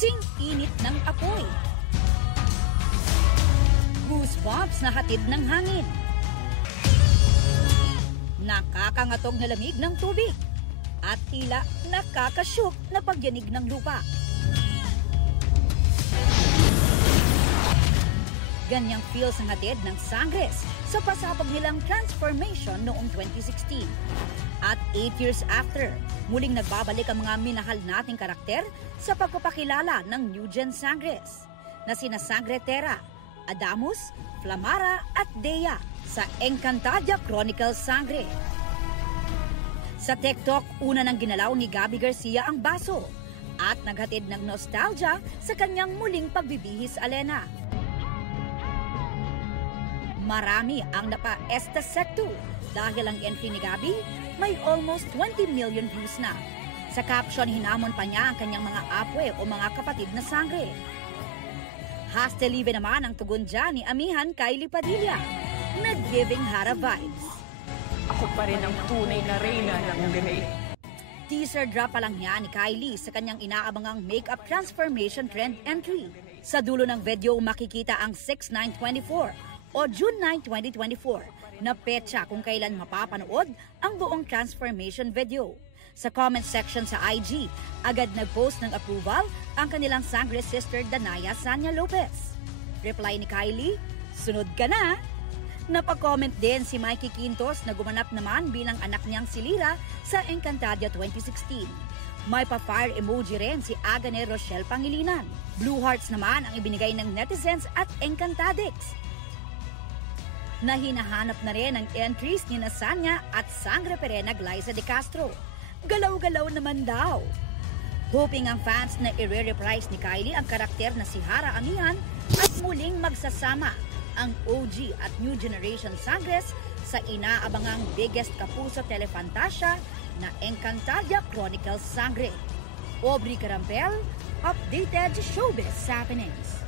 Kasing-init ng apoy. Goosebumps na hatid ng hangin. Nakakangatog na lamig ng tubig. At tila nakakasyok na pagyanig ng lupa. Ganyang feels ang hatid ng Sangres sa pasapag nilang transformation noong 2016. At 8 years after, muling nagbabalik ang mga minahal nating karakter sa pagpapakilala ng New Gen Sangres na sina Sangre Terra, Adamus, Flamara at Dea sa Encantadia Chronicles Sangre. Sa TikTok, una nang ginalaw ni Gabby Garcia ang baso at naghatid ng nostalgia sa kanyang muling pagbibihis Alena. Marami ang napa-estasekto dahil ang entry ni Gabby may almost 20 million views na. Sa caption, hinamon pa niya ang kanyang mga apwe o mga kapatid na sangre. Hastelive naman ang tugon dyan ni amihan Kylie Padilla, nag-giving Hara vibes. Ako pa rin ang tunay na reyna ng Grey. Teaser drop pa lang niya ni Kylie sa kanyang inaabangang makeup transformation trend entry. Sa dulo ng video makikita ang 6/9/24 o June 9, 2024 na petsa kung kailan mapapanood ang buong transformation video. Sa comment section sa IG, agad nag-post ng approval ang kanilang Sangre sister Danaya Sanya Lopez. Reply ni Kylie, "Sunod ka na!" Napag-comment din si Mikey Quintos na gumanap naman bilang anak niyang si Lira sa Encantadia 2016. May pa-fire emoji rin si Agane Rochelle Pangilinan. Blue hearts naman ang ibinigay ng netizens at Encantadix. Na hinahanap na rin ang entries ni Sanya at Sangre Perena Glyza de Castro. Galaw-galaw naman daw. Hoping ang fans na i-reprise ni Kylie ang karakter na si Hara Amihan at muling magsasama ang OG at New Generation Sangres sa inaabangang biggest kapuso telefantasya na Encantadia Chronicles Sangre. Aubrey Carampel, updated showbiz happenings.